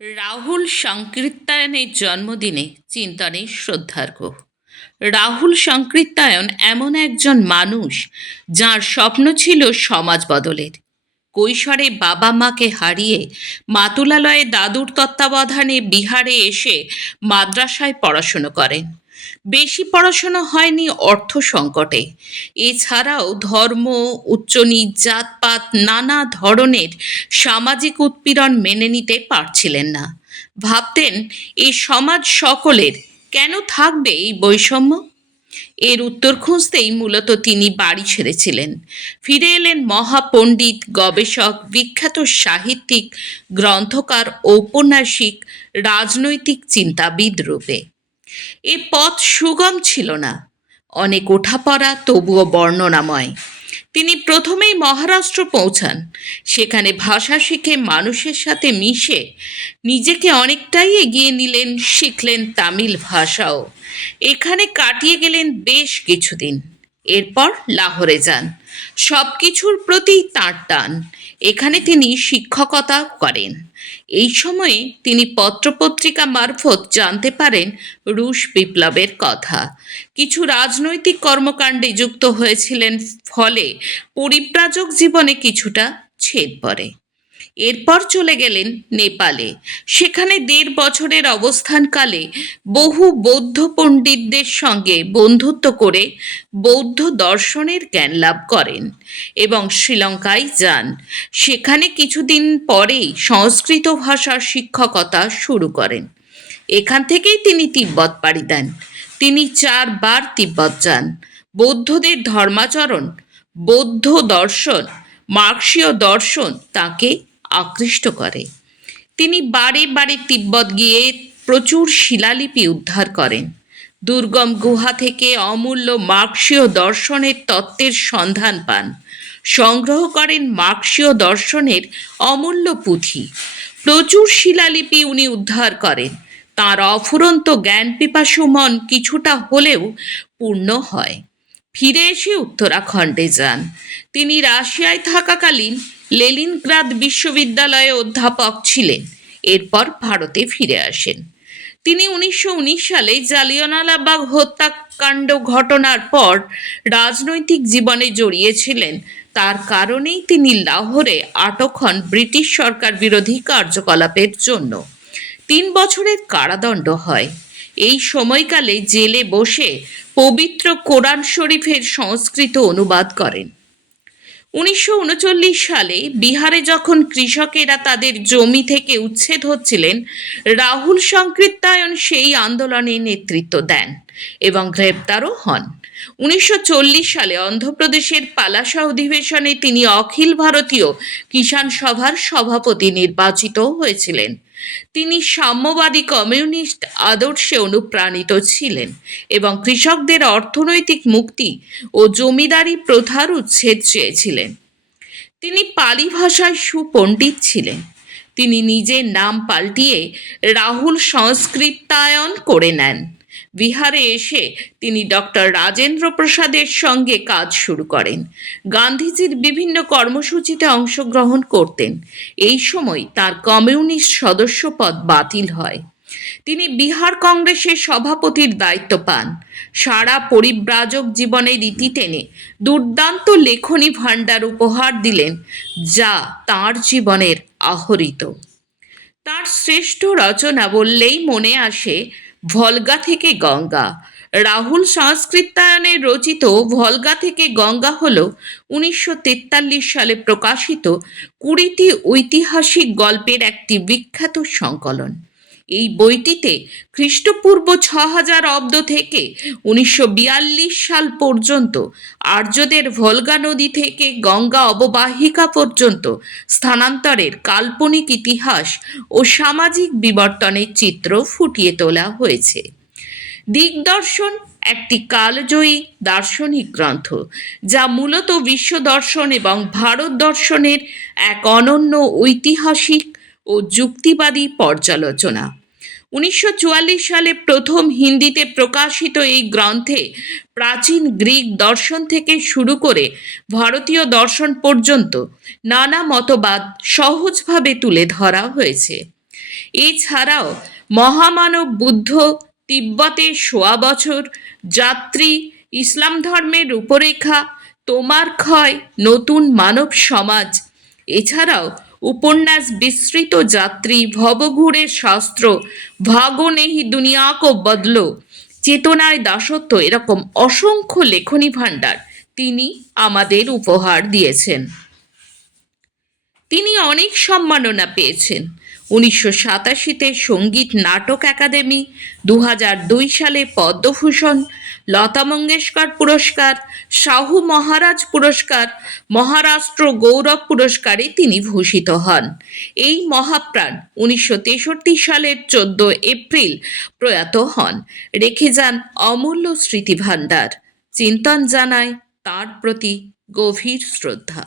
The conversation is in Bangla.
রাহুল সংকীর্তায়নের জন্মদিনে চিন্তনে শ্রদ্ধার্ঘ্য। রাহুল সংকীর্তায়ন এমন একজন মানুষ যার স্বপ্ন ছিল সমাজ বদলের। কৈশোরে বাবা মাকে হারিয়ে মাতুলালয়ে দাদুর তত্ত্বাবধানে বিহারে এসে মাদ্রাসায় পড়াশুনো করেন। বেশি পড়াশুনো হয়নি অর্থ সংকটে। এছাড়াও ধর্ম, উচ্চনীচ, জাতপাত, নানা ধরনের সামাজিক উৎপীড়ন মেনে নিতে পারছিলেন না। ভাবতেন, এই সমাজ সকলের, কেন থাকবে এই বৈষম্য? এর উত্তর খুঁজতেই মূলত তিনি বাড়ি ছেড়েছিলেন। ফিরে এলেন মহাপণ্ডিত, গবেষক, বিখ্যাত সাহিত্যিক, গ্রন্থকার, ঔপন্যাসিক, রাজনৈতিক চিন্তাবিদ রূপে। এ পথ সুগম ছিল না, অনেক ওঠাপড়া, তবুও বর্ণনাময়। তিনি প্রথমেই মহারাষ্ট্র পৌঁছান। সেখানে ভাষা শিখে মানুষের সাথে মিশে নিজেকে অনেকটাই এগিয়ে নিলেন, শিখলেন তামিল ভাষাও। এখানে কাটিয়ে গেলেন বেশ কিছুদিন। এরপর লাহোরে যান। সব কিছুর প্রতি তাঁর টান। এখানে তিনি শিক্ষকতা করেন। এই সময়ে তিনি পত্রপত্রিকা মারফত জানতে পারেন রুশ বিপ্লবের কথা। কিছু রাজনৈতিক কর্মকাণ্ডে যুক্ত হয়েছিলেন, ফলে পরিব্রাজক জীবনে কিছুটা ছেদ পড়ে। এরপর চলে গেলেন নেপালে। সেখানে ১.৫ বছরের অবস্থানকালে বহু বৌদ্ধ পণ্ডিতদের সঙ্গে বন্ধুত্ব করে বৌদ্ধ দর্শনের জ্ঞান লাভ করেন এবং শ্রীলঙ্কায় যান। সেখানে কিছুদিন পরেই সংস্কৃত ভাষার শিক্ষকতা শুরু করেন। এখান থেকেই তিনি তিব্বত পাড়ি দেন। তিনি ৪ বার তিব্বত যান। বৌদ্ধদের ধর্মাচরণ, বৌদ্ধ দর্শন, মার্ক্সীয় দর্শন তাঁকে আকৃষ্ট করে। তিনি বারে বারে তিব্বত গিয়ে প্রচুর শিলালিপি উদ্ধার করেন। দুর্গম গুহা থেকে অমূল্য মার্ক্সীয় দর্শনের তত্ত্বের সন্ধান পান। সংগ্রহ করেন মার্ক্সীয় দর্শনের অমূল্য পুঁথি। প্রচুর শিলালিপি উনি উদ্ধার করেন। তাঁর অফুরন্ত জ্ঞান পিপাসু মন কিছুটা হলেও পূর্ণ হয়। ফিরে এসে উত্তরাখণ্ডে যান। তিনি রাশিয়ায় থাকাকালীন লেনিনগ্রাদ বিশ্ববিদ্যালয়ে অধ্যাপক ছিলেন। এরপর ভারতে ফিরে আসেন। তিনি ১৯১৯ সালে জালিয়ানওয়ালাবাগ হত্যাকাণ্ড ঘটনার পর রাজনৈতিক জীবনে জড়িয়েছিলেন। তার কারণেই তিনি লাহোরে আটক হন ব্রিটিশ সরকার বিরোধী কার্যকলাপের জন্য। ৩ বছরের কারাদণ্ড হয়। এই সময়কালে জেলে বসে পবিত্র কোরআন শরীফের সংস্কৃত অনুবাদ করেন। ১৯৩৯ সালে বিহারে যখন কৃষকেরা তাদের জমি থেকে উচ্ছেদ হচ্ছিলেন, রাহুল সংকীর্তায়ন সেই আন্দোলনে নেতৃত্ব দেন এবং গ্রেপ্তারও হন। ১৯৪০ সালে অন্ধ্রপ্রদেশের পালাসা অধিবেশনে তিনি অখিল ভারতীয় কিষাণ সভার সভাপতি নির্বাচিত হয়েছিলেন। তিনি সাম্যবাদী কমিউনিস্ট আদর্শে অনুপ্রাণিত ছিলেন এবং কৃষকদের অর্থনৈতিক মুক্তি ও জমিদারি প্রথার উচ্ছেদ চেয়েছিলেন। তিনি পালি ভাষায় সুপণ্ডিত ছিলেন। তিনি নিজের নাম পাল্টিয়ে রাহুল সংস্কৃতায়ন করে নেন। বিহারে এসে তিনি ডক্টর রাজেন্দ্র প্রসাদের সঙ্গে কাজ শুরু করেন। গান্ধীজির বিভিন্ন কর্মসূচিতে অংশগ্রহণ করতেন। এই সময় তার কমিউনিস্ট সদস্যপদ বাতিল হয়। তিনি বিহার কংগ্রেসের সভাপতির দায়িত্ব পান। সারা পরিব্রাজক জীবনের রীতি টেনে দুর্দান্ত লেখনী ভাণ্ডার উপহার দিলেন, যা তাঁর জীবনের আহরিত। তার শ্রেষ্ঠ রচনা বললেই মনে আসে ভলগা থেকে গঙ্গা। রাহুল সংস্কৃতায়নের রচিত ভলগা থেকে গঙ্গা হল ১৯৪৩ সালে প্রকাশিত ২০টি ঐতিহাসিক গল্পের একটি বিখ্যাত সংকলন। এই বইটিতে খ্রিস্টপূর্ব ৬০০০ অব্দ থেকে ১৯৪২ সাল পর্যন্ত আর্যদের ভলগা নদী থেকে গঙ্গা অববাহিকা পর্যন্ত স্থানান্তরের কাল্পনিক ইতিহাস ও সামাজিক বিবর্তনের চিত্র ফুটিয়ে তোলা হয়েছে। দিগদর্শন একটি কালজয়ী দার্শনিক গ্রন্থ, যা মূলত বিশ্ব দর্শন এবং ভারত দর্শনের এক অনন্য ঐতিহাসিক ও যুক্তিবাদী পর্যালোচনা। ১৯৪৪ সালে প্রথম হিন্দিতে প্রকাশিত এই গ্রন্থে প্রাচীন গ্রিক দর্শন থেকে শুরু করে ভারতীয় দর্শন পর্যন্ত নানা মতবাদ সহজভাবে তুলে ধরা হয়েছে। এছাড়াও মহামানব বুদ্ধ, তিব্বতের ১৬ বছর, যাত্রী, ইসলাম ধর্মের রূপরেখা, তোমার ক্ষয়, নতুন মানব সমাজ, এছাড়াও উপন্যাস বিস্তৃত যাত্রী, ভবঘুরের শাস্ত্র, ভাগো নেহি দুনিয়া কো বদলো, চেতনায় দাসত্ব, এরকম অসংখ্য লেখনী ভাণ্ডার তিনি আমাদের উপহার দিয়েছেন। তিনি অনেক সম্মাননা পেয়েছেন। ১৯৮৭-তে সঙ্গীত নাটক একাডেমি, ২০০২ সালে পদ্মভূষণ, লতা মঙ্গেশকর পুরস্কার, শাহু মহারাজ পুরস্কার, মহারাষ্ট্র গৌরব পুরস্কারে তিনি ভূষিত হন। এই মহাপ্রাণ ১৯৬৩ সালের ১৪ এপ্রিল প্রয়াত হন, রেখে যান অমূল্য স্মৃতিভাণ্ডার। চিন্তন জানায় তার প্রতি গভীর শ্রদ্ধা।